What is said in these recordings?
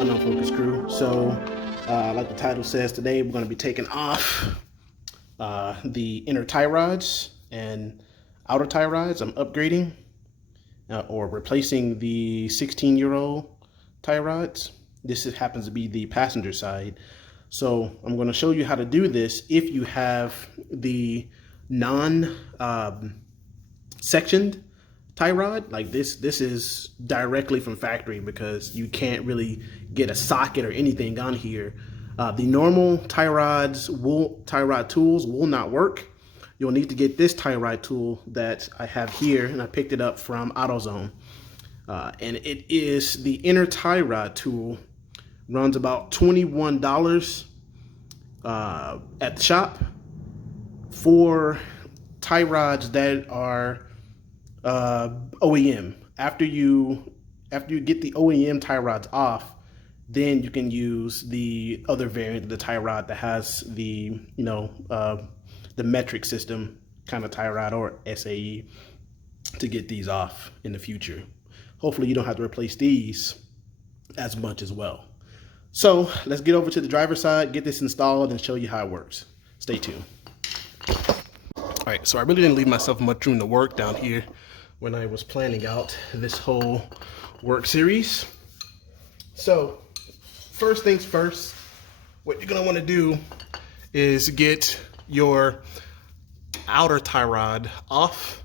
unknown focus crew. So like the title says, today we're going to be taking off the inner tie rods and outer tie rods. I'm upgrading or replacing the 16-year-old tie rods. This happens to be the passenger side. So I'm going to show you how to do this if you have the non-sectioned tie rod. Like this is directly from factory because you can't really get a socket or anything on here. The normal tie rod tools will not work. You'll need to get this tie rod tool that I have here, and I picked it up from Autozone. And it is the inner tie rod tool. Runs about $21 at the shop for tie rods that are OEM. After you get the OEM tie rods off, then you can use the other variant of the tie rod that has the the metric system kind of tie rod or SAE to get these off in the future. Hopefully you don't have to replace these as much as well. So let's get over to the driver's side, get this installed, and show you how it works. Stay tuned. All right, so I really didn't leave myself much room to work down here when I was planning out this whole work series. So first things first, what you're gonna wanna do is get your outer tie rod off.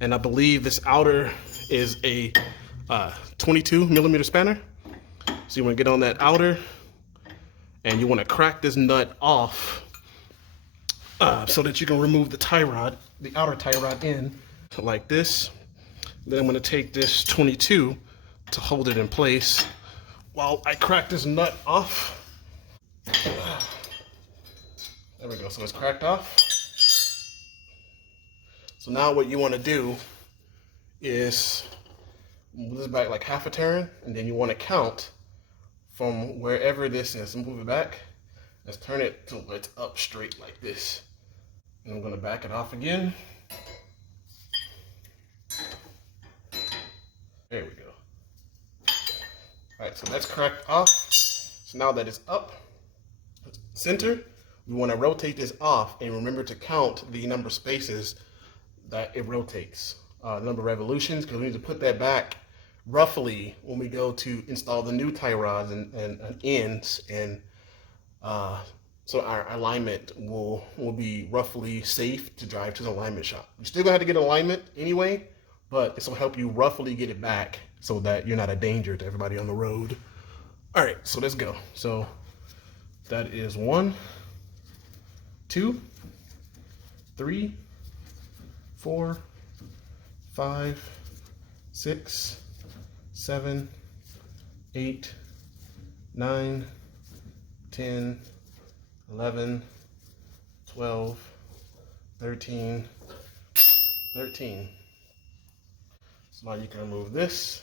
And I believe this outer is a 22mm spanner. So you want to get on that outer and you want to crack this nut off so that you can remove the tie rod, the outer tie rod in like this. Then I'm going to take this 22 to hold it in place while I crack this nut off. There we go, so it's cracked off. So now what you want to do is move this back like half a turn, and then you want to count from wherever this is. Move it back. Let's turn it till it's up straight like this. And I'm going to back it off again. There we go. All right, so that's cracked off. So now that it's up, center, we want to rotate this off and remember to count the number of spaces that it rotates, number of revolutions, because we need to put that back roughly when we go to install the new tie rods and ends, and so our alignment will be roughly safe to drive to the alignment shop. You're still gonna have to get alignment anyway, but this will help you roughly get it back so that you're not a danger to everybody on the road. All right, so let's go. So that is 1, 2, 3, 4, 5, 6, 7, 8, 9, 10, 11, 12, 13. So now you can remove this.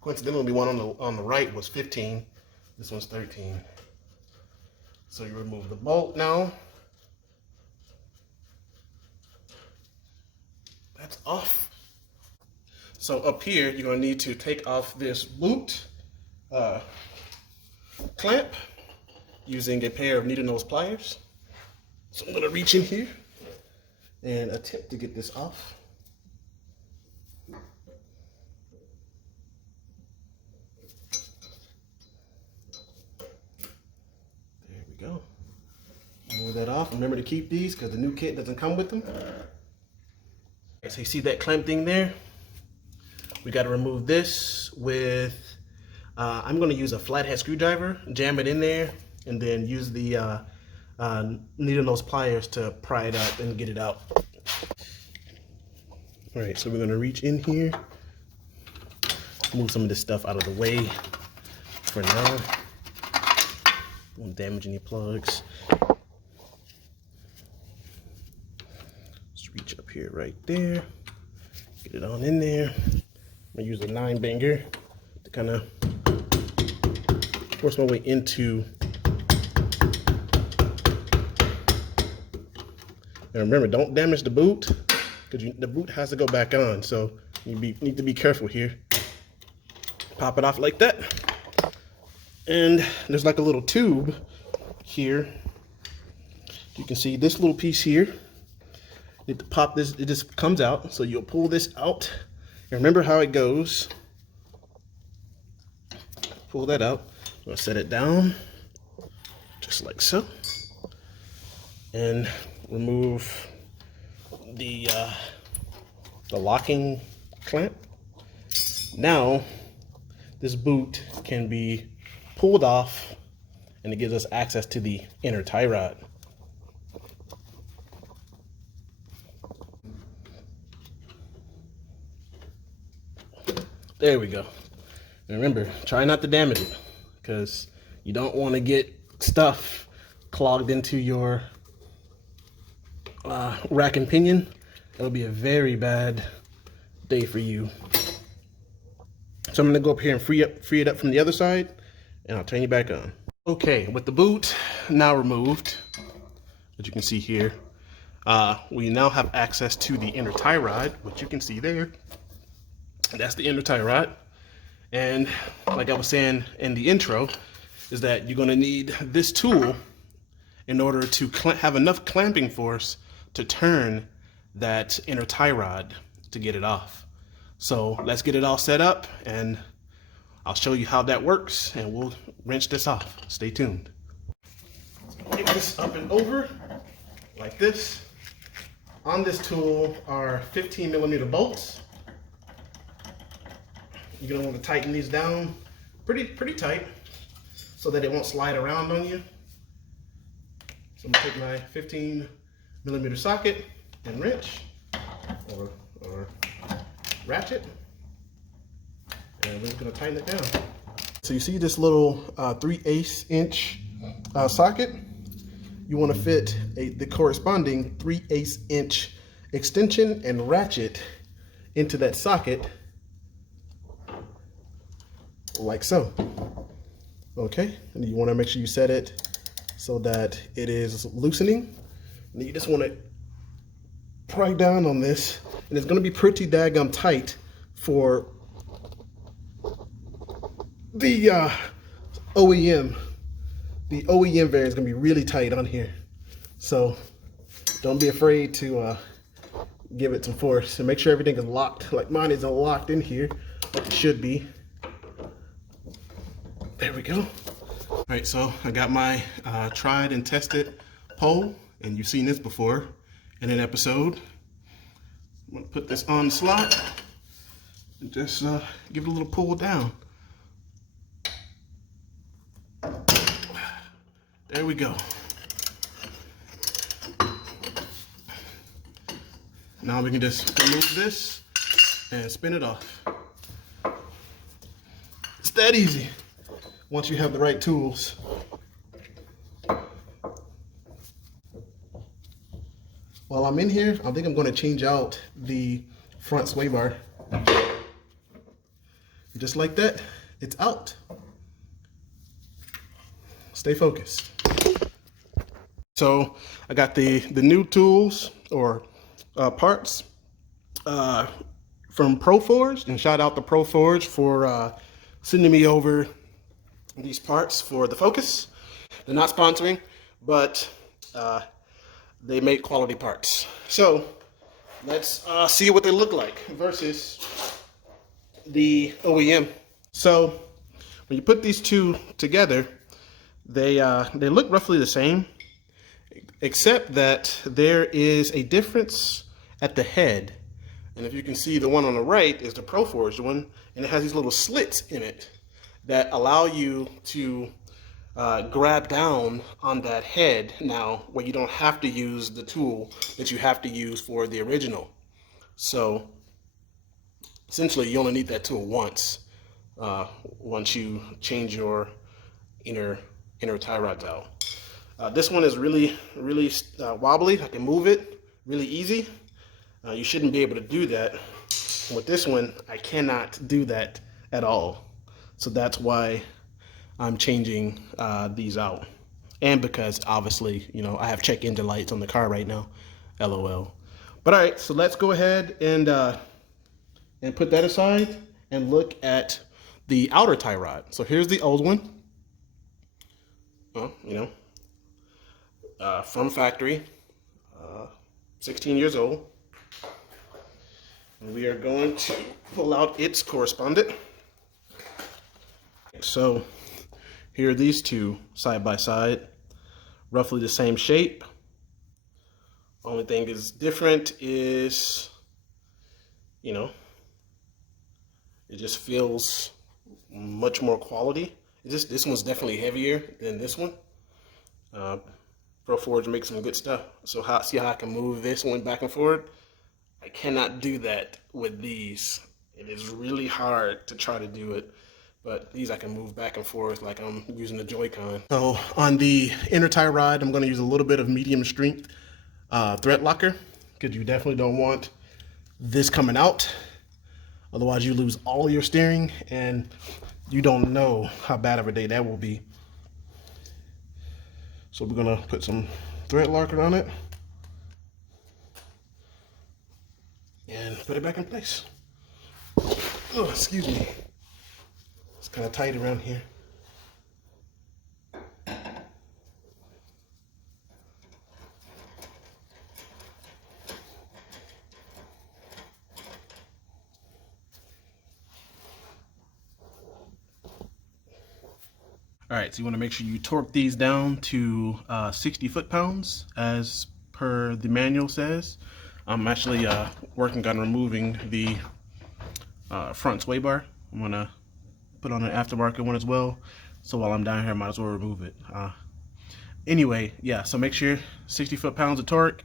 Coincidentally, the one on the right was 15. This one's 13. So you remove the bolt now. That's off. So up here, you're gonna need to take off this boot clamp using a pair of needle nose pliers. So I'm gonna reach in here and attempt to get this off. There we go. Move that off. Remember to keep these because the new kit doesn't come with them. So you see that clamp thing there? We got to remove this with, I'm going to use a flathead screwdriver, jam it in there, and then use the needle nose pliers to pry it up and get it out. All right, so we're going to reach in here, move some of this stuff out of the way for now. Won't damage any plugs. Just reach up here right there, get it on in there. I'm gonna use a 9-banger to kind of force my way into. And remember, don't damage the boot because the boot has to go back on. So you need to be careful here. Pop it off like that. And there's like a little tube here. You can see this little piece here. You need to pop this, it just comes out. So you'll pull this out. And remember how it goes. Pull that out. I'm gonna set it down, just like so. And remove the locking clamp. Now, this boot can be pulled off and it gives us access to the inner tie rod. There we go. And remember, try not to damage it because you don't want to get stuff clogged into your rack and pinion. It'll be a very bad day for you. So I'm gonna go up here and free it up from the other side, and I'll turn you back on. Okay, with the boot now removed, as you can see here, we now have access to the inner tie rod, which you can see there. That's the inner tie rod. And like I was saying in the intro, is that you're gonna need this tool in order to have enough clamping force to turn that inner tie rod to get it off. So let's get it all set up and I'll show you how that works and we'll wrench this off. Stay tuned. Get this up and over like this. On this tool are 15mm bolts. You're gonna want to tighten these down pretty tight so that it won't slide around on you. So I'm gonna take my 15mm socket and wrench or ratchet, and we're just gonna tighten it down. So you see this little 3/8 inch socket? You want to fit the corresponding 3/8 inch extension and ratchet into that socket like so. Okay, and you want to make sure you set it so that it is loosening. And you just want to pry down on this, and it's going to be pretty daggum tight for the OEM. The OEM variant is going to be really tight on here, so don't be afraid to give it some force and make sure everything is locked. Like mine is locked in here, like it should be. There we go. All right, so I got my tried and tested pole, and you've seen this before in an episode. I'm gonna put this on the slot and just give it a little pull down. There we go. Now we can just remove this and spin it off. It's that easy once you have the right tools. While I'm in here, I think I'm going to change out the front sway bar. Just like that, it's out. Stay focused. So I got the new tools or parts from Proforged, and shout out to Proforged for sending me over these parts for the Focus. They're not sponsoring, but they make quality parts. So let's see what they look like versus the OEM. So when you put these two together, they look roughly the same, except that there is a difference at the head. And if you can see, the one on the right is the Proforged one, and it has these little slits in it that allow you to grab down on that head now, where you don't have to use the tool that you have to use for the original. So essentially you only need that tool once you change your inner tie rods out. This one is really wobbly. I can move it really easy. You shouldn't be able to do that. With this one, I cannot do that at all. So that's why I'm changing these out. And because obviously, you know, I have check engine lights on the car right now, LOL. But all right, so let's go ahead and put that aside and look at the outer tie rod. So here's the old one. well, from factory, 16 years old. And we are going to pull out its correspondent. So here are these two side by side, roughly the same shape. Only thing is different is, it just feels much more quality. This one's definitely heavier than this one. Proforged makes some good stuff. So see how I can move this one back and forward? I cannot do that with these. It is really hard to try to do it, but these I can move back and forth like I'm using the Joy-Con. So on the inner tie rod, I'm going to use a little bit of medium strength thread locker, because you definitely don't want this coming out. Otherwise you lose all your steering and you don't know how bad of a day that will be. So we're gonna put some thread locker on it and put it back in place. Oh, excuse me. It's kind of tight around here. All right, so you want to make sure you torque these down to 60 foot-pounds as per the manual says. I'm actually working on removing the front sway bar. I'm going to put on an aftermarket one as well. So while I'm down here, I might as well remove it. Anyway, yeah, so make sure 60 foot-pounds of torque.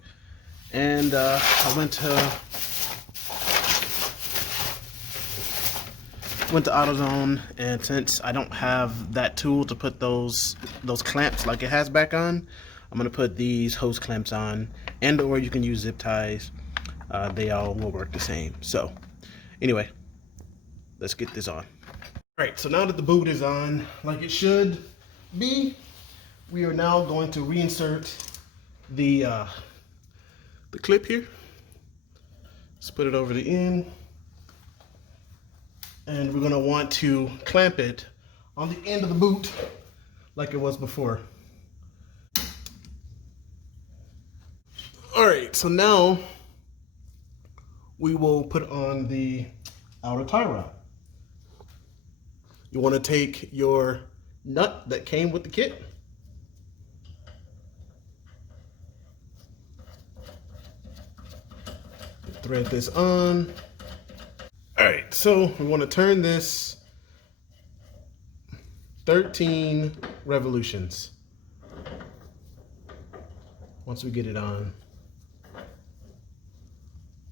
And I went to AutoZone, and since I don't have that tool to put those clamps like it has back on, I'm gonna put these hose clamps on, and or you can use zip ties. They all will work the same. So anyway, let's get this on. All right, so now that the boot is on like it should be, we are now going to reinsert the clip here. Let's put it over the end. And we're gonna want to clamp it on the end of the boot like it was before. All right, so now we will put on the outer tie rod. You wanna take your nut that came with the kit, thread this on. All right, so we want to turn this 13 revolutions once we get it on.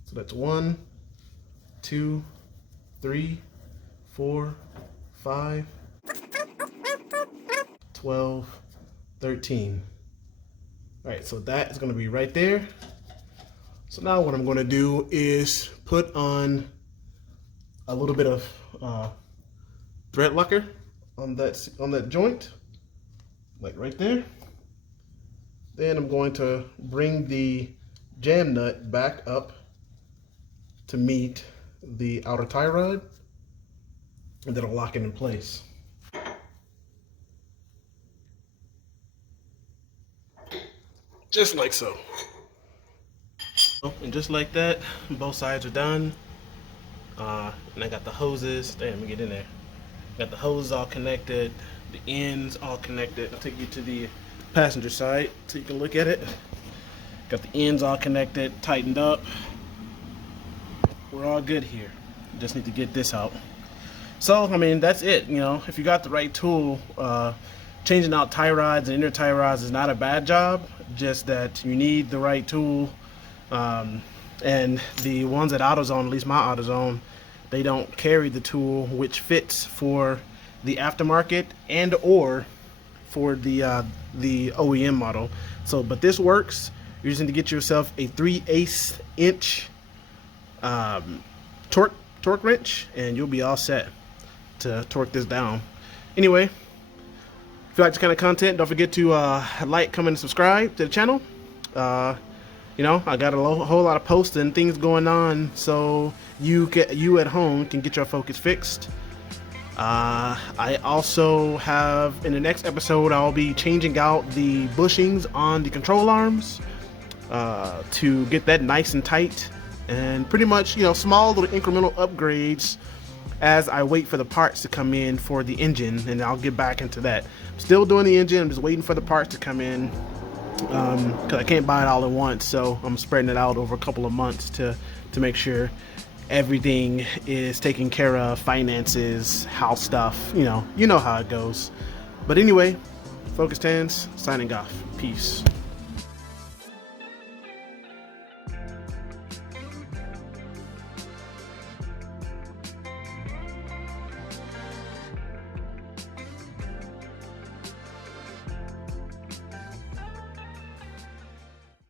So that's 1, 2, 3, 4, 5, 12, 13. All right, so that is going to be right there. So now what I'm going to do is put on a little bit of thread locker on that joint, like right there. Then I'm going to bring the jam nut back up to meet the outer tie rod, and then I'll lock it in place. Just like so. And just like that, both sides are done. And I got the hoses. Damn, let me get in there. Got the hoses all connected, the ends all connected. I'll take you to the passenger side so you can look at it. Got the ends all connected, tightened up. We're all good here. Just need to get this out. So, I mean, that's it. If you got the right tool, changing out tie rods and inner tie rods is not a bad job. Just that you need the right tool. And the ones at AutoZone, at least my AutoZone, they don't carry the tool which fits for the aftermarket and or for the OEM model. So, but this works. You just need to get yourself a 3/8 inch torque wrench, and you'll be all set to torque this down. Anyway, if you like this kind of content, don't forget to like, comment, and subscribe to the channel. I got a whole lot of posts and things going on, so you at home can get your focus fixed. I also have, in the next episode, I'll be changing out the bushings on the control arms to get that nice and tight, and pretty much, you know, small little incremental upgrades as I wait for the parts to come in for the engine, and I'll get back into that. Still doing the engine, I'm just waiting for the parts to come in, because I can't buy it all at once, so I'm spreading it out over a couple of months to make sure everything is taken care of, finances, house stuff, you know how it goes. But anyway, Focus 10s signing off. Peace.